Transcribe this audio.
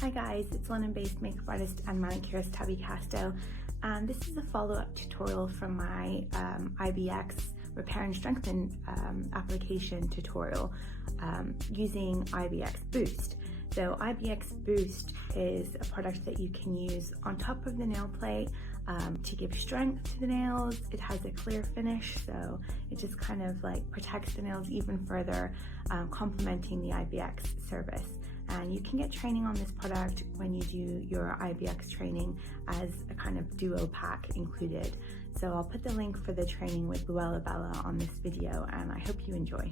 Hi guys, it's London-based makeup artist and manicurist Tabby Casto, and this is a follow-up tutorial from my IBX Repair and Strengthen application tutorial using IBX Boost. So IBX Boost is a product that you can use on top of the nail plate to give strength to the nails. It has a clear finish, so it just kind of like protects the nails even further, complementing the IBX service. And you can get training on this product when you do your IBX training as a kind of duo pack included. So I'll put the link for the training with Louella Belle on this video, and I hope you enjoy.